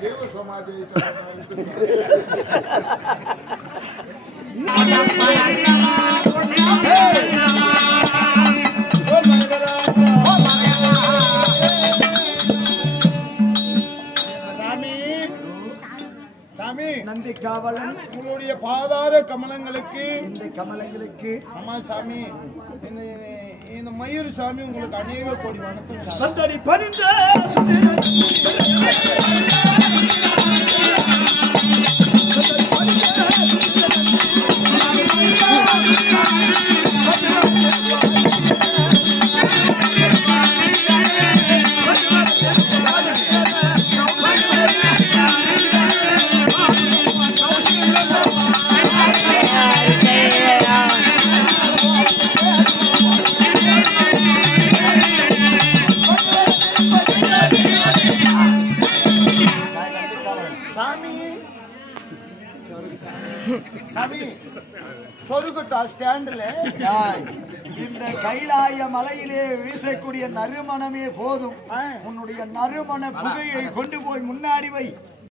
தேவ சமாதி நந்தி காவலன் உங்களுடைய பாதார கமலங்களுக்கு இந்த கமலங்களுக்கு ஆமா சாமி இந்த மயூர் சாமி உங்களுக்கு அநேக கோடி வணக்கம் சாமி. சந்தடி பணிந்த இந்த கைலாய மலையிலே வீசக்கூடிய நறுமணமே போதும். உன்னுடைய நறுமண புகையை கொண்டு போய் முன்னாடி வை.